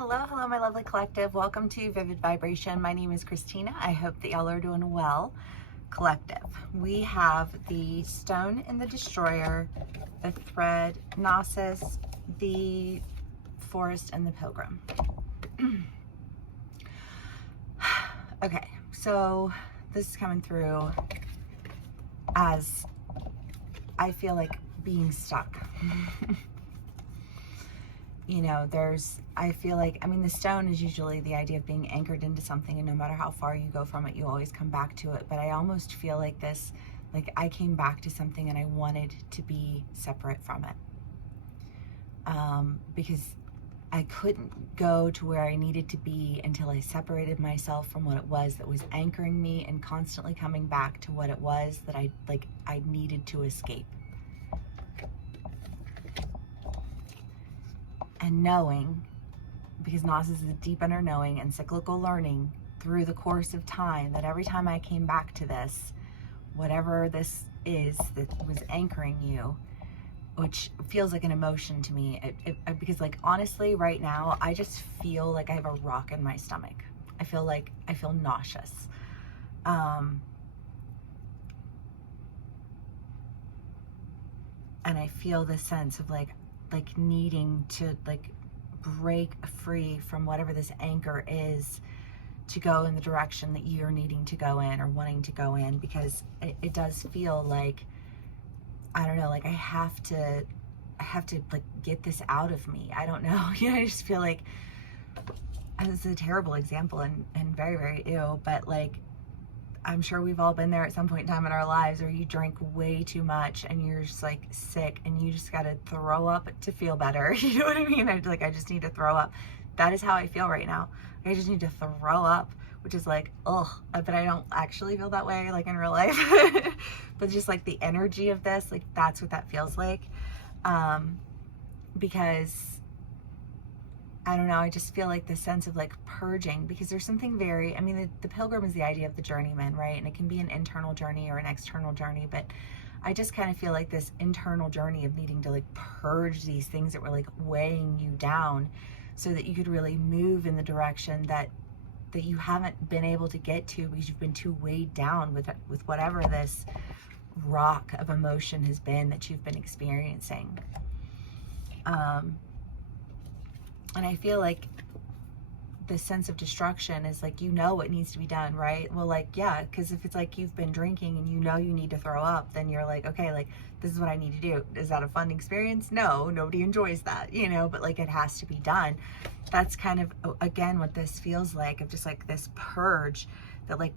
Hello, my lovely collective. Welcome to Vivid Vibration. My name is Christina. I hope that y'all are doing well. Collective, we have the Stone and the Destroyer, the Thread, Gnosis, the Forest, and the Pilgrim. Okay, so this is coming through as I feel like being stuck. You know, I feel like, I mean, the stone is usually the idea of being anchored into something, and no matter how far you go from it, you always come back to it. But I almost feel like this, like I came back to something and I wanted to be separate from it. Because I couldn't go to where I needed to be until I separated myself from what it was that was anchoring me and constantly coming back to what it was that I needed to escape. And knowing, because Gnosis is a deep inner knowing and cyclical learning through the course of time, that every time I came back to this, whatever this is that was anchoring you, which feels like an emotion to me, because like honestly right now I just feel like I have a rock in my stomach. I feel nauseous. And I feel this sense of like needing to break free from whatever this anchor is to go in the direction that you're needing to go in or wanting to go in, because it does feel like, I don't know, like I have to like get this out of me. I don't know. You know, I just feel like, this is a terrible example and very, very ew, but like, I'm sure we've all been there at some point in time in our lives where you drink way too much and you're just like sick and you just gotta throw up to feel better. You know what I mean? I just need to throw up. That is how I feel right now. I just need to throw up, which is like, ugh, but I don't actually feel that way like in real life. But just like the energy of this, like that's what that feels like. Because I don't know, I just feel like this sense of like purging, because there's something very, I mean, the pilgrim is the idea of the journeyman, right? And it can be an internal journey or an external journey, but I just kind of feel like this internal journey of needing to like purge these things that were like weighing you down so that you could really move in the direction that you haven't been able to get to because you've been too weighed down with whatever this rock of emotion has been that you've been experiencing. And I feel like this sense of destruction is like, you know what needs to be done, right? Well, like, yeah, because if it's like you've been drinking and you know you need to throw up, then you're like, okay, like, this is what I need to do. Is that a fun experience? No, nobody enjoys that, you know, but like it has to be done. That's kind of, again, what this feels like, of just like this purge that like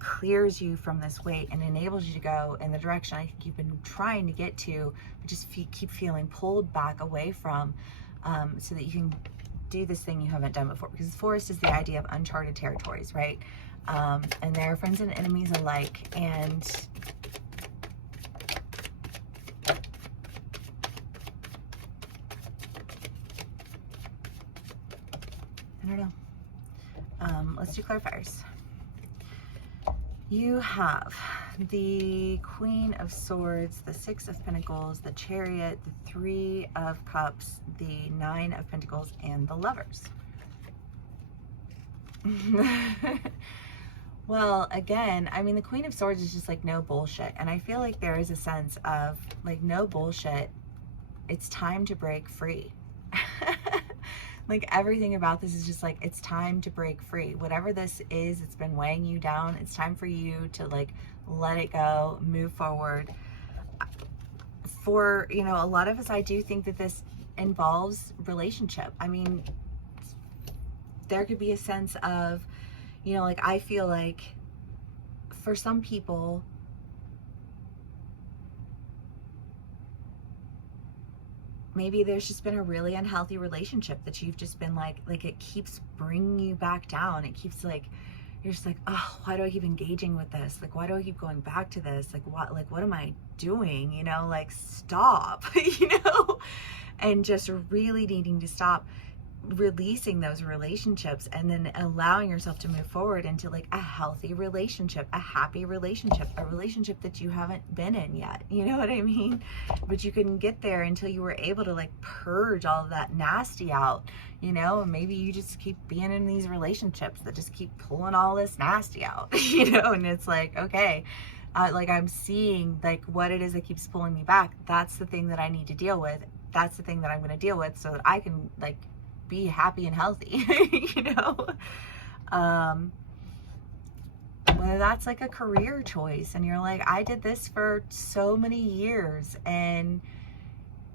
clears you from this weight and enables you to go in the direction I think you've been trying to get to, but just keep feeling pulled back away from. So that you can do this thing you haven't done before, because the forest is the idea of uncharted territories, right? And they're friends and enemies alike, and I don't know. Let's do clarifiers. You have the Queen of Swords, the Six of Pentacles, the Chariot, the Three of Cups, the Nine of Pentacles, and the Lovers. Well, again, I mean, the Queen of Swords is just like no bullshit. And I feel like there is a sense of like no bullshit. It's time to break free. Like everything about this is just like, it's time to break free. Whatever this is, it's been weighing you down. It's time for you to like let it go, move forward. For, you know, a lot of us, I do think that this involves relationship. I mean, there could be a sense of, you know, like I feel like for some people, maybe there's just been a really unhealthy relationship that you've just been like it keeps bringing you back down. It keeps like, you're just like, oh, why do I keep engaging with this? Like, why do I keep going back to this? Like, what am I doing? You know, like, stop, you know, and just really needing to stop releasing those relationships and then allowing yourself to move forward into like a healthy relationship, a happy relationship, a relationship that you haven't been in yet. You know what I mean? But you couldn't get there until you were able to like purge all of that nasty out, you know. And maybe you just keep being in these relationships that just keep pulling all this nasty out, you know. And it's like, okay, like I'm seeing like what it is that keeps pulling me back. That's the thing that I need to deal with. That's the thing that I'm going to deal with so that I can like be happy and healthy, you know. Whether that's like a career choice and you're like, I did this for so many years, and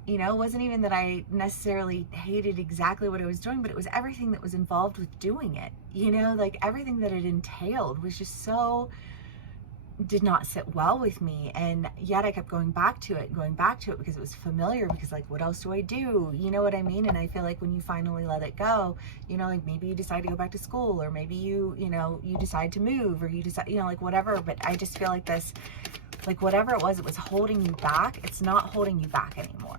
you know, it wasn't even that I necessarily hated exactly what I was doing, but it was everything that was involved with doing it, you know, like everything that it entailed was just so, did not sit well with me. And yet I kept going back to it because it was familiar, because like, what else do I do? You know what I mean? And I feel like when you finally let it go, you know, like maybe you decide to go back to school, or maybe you know, you decide to move, or you decide, you know, like whatever. But I just feel like this, like whatever it was holding you back, it's not holding you back anymore.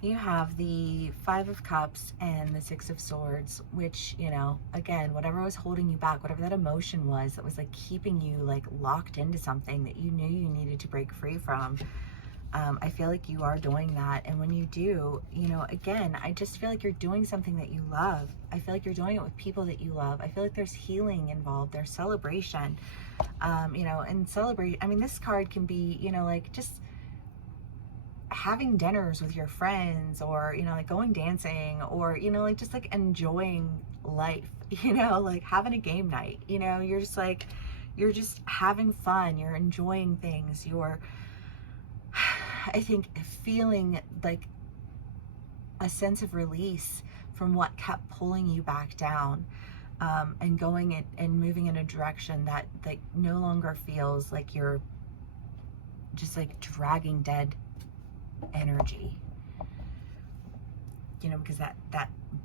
You have the Five of Cups and the Six of Swords, which, you know, again, whatever was holding you back, whatever that emotion was that was like keeping you like locked into something that you knew you needed to break free from, I feel like you are doing that. And when you do, you know, again, I just feel like you're doing something that you love. I feel like you're doing it with people that you love. I feel like there's healing involved, there's celebration, you know, and celebrate. I mean, this card can be, you know, like just having dinners with your friends, or you know, like going dancing, or you know, like just like enjoying life, you know, like having a game night, you know, you're just like, you're just having fun, you're enjoying things, you're I think feeling like a sense of release from what kept pulling you back down, and going in, and moving in a direction that like no longer feels like you're just like dragging dead energy, you know, because that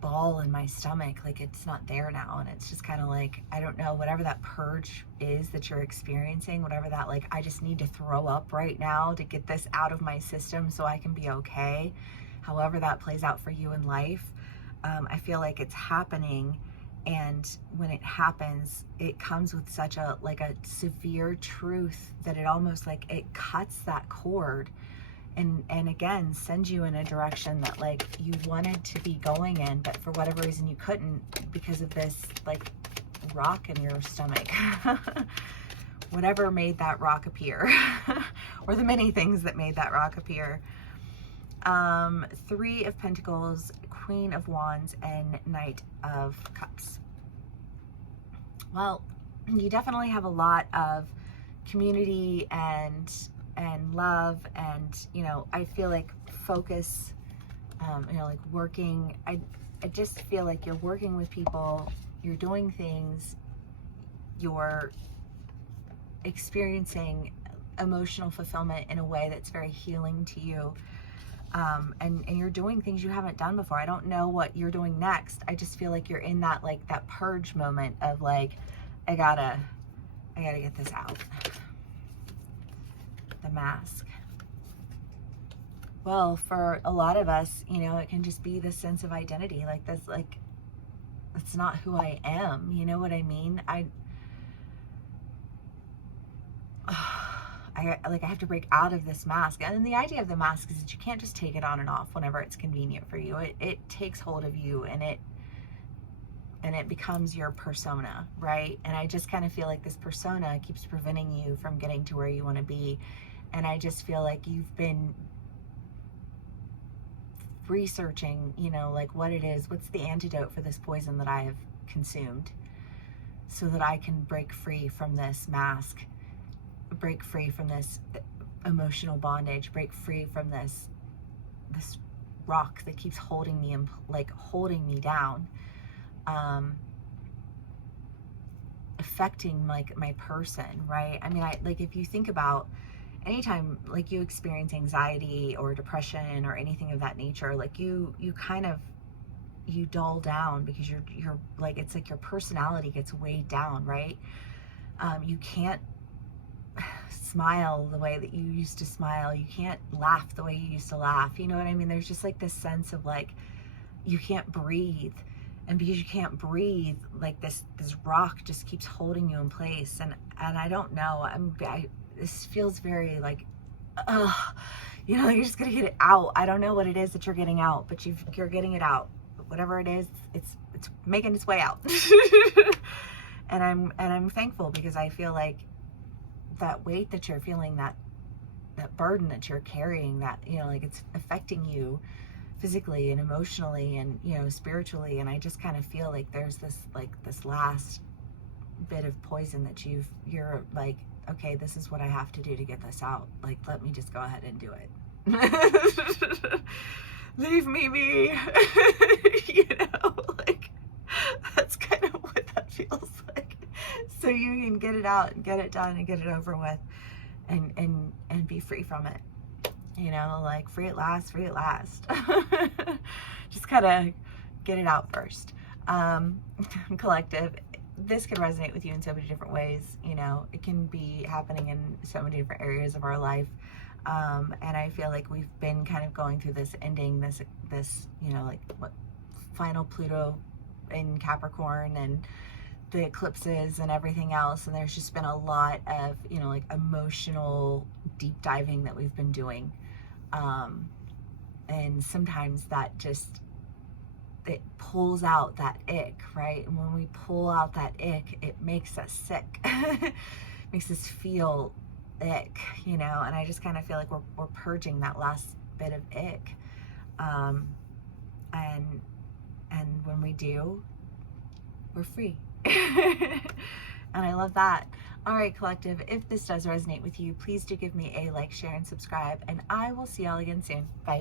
ball in my stomach, like it's not there now, and it's just kind of like, I don't know, whatever that purge is that you're experiencing, whatever that, like, I just need to throw up right now to get this out of my system so I can be okay, however that plays out for you in life. I feel like it's happening, and when it happens, it comes with such a like a severe truth that it almost like it cuts that cord, and again sends you in a direction that like you wanted to be going in, but for whatever reason you couldn't, because of this like rock in your stomach. Whatever made that rock appear, or the many things that made that rock appear. Three of Pentacles, Queen of Wands, and Knight of Cups. Well, you definitely have a lot of community and love, and you know, I feel like focus, you know, like working, I just feel like you're working with people, you're doing things, you're experiencing emotional fulfillment in a way that's very healing to you, and you're doing things you haven't done before. I don't know what you're doing next. I just feel like you're in that like that purge moment of like, I gotta get this out. The Mask. Well, for a lot of us, you know, it can just be this sense of identity, like this, like that's not who I am, you know what I mean? I have to break out of this mask. And the idea of the mask is that you can't just take it on and off whenever it's convenient for you. It takes hold of you, and it becomes your persona, right? And I just kind of feel like this persona keeps preventing you from getting to where you want to be. And I just feel like you've been researching, you know, like what it is, what's the antidote for this poison that I have consumed, so that I can break free from this mask, break free from this emotional bondage, break free from this rock that keeps holding me and like holding me down, affecting like my person, right? I mean, like if you think about anytime like you experience anxiety or depression or anything of that nature, like you kind of, you dull down because you're like, it's like your personality gets weighed down, right? You can't smile the way that you used to smile. You can't laugh the way you used to laugh. You know what I mean? There's just like this sense of like, you can't breathe. And because you can't breathe, like this rock just keeps holding you in place. And I don't know, this feels very like, you know, you're just gonna get it out. I don't know what it is that you're getting out, but you're getting it out. Whatever it is, it's making its way out. And I'm thankful, because I feel like that weight that you're feeling, that burden that you're carrying, that, you know, like it's affecting you physically and emotionally and, you know, spiritually. And I just kind of feel like there's this last bit of poison that you're like, okay, this is what I have to do to get this out. Like, let me just go ahead and do it. Leave me be. You know, like, that's kind of what that feels like. So you can get it out and get it done and get it over with, and be free from it. You know, like, free at last, free at last. Just kind of get it out first. Collective, this can resonate with you in so many different ways. You know, it can be happening in so many different areas of our life. And I feel like we've been kind of going through this ending, this, you know, like what final Pluto in Capricorn and the eclipses and everything else. And there's just been a lot of, you know, like emotional deep diving that we've been doing. And sometimes that just, it pulls out that ick, right? And when we pull out that ick, it makes us sick. Makes us feel ick, you know. And I just kind of feel like we're purging that last bit of ick. And when we do, we're free. And I love that. All right, collective, if this does resonate with you, please do give me a like, share, and subscribe, and I will see y'all again soon. Bye.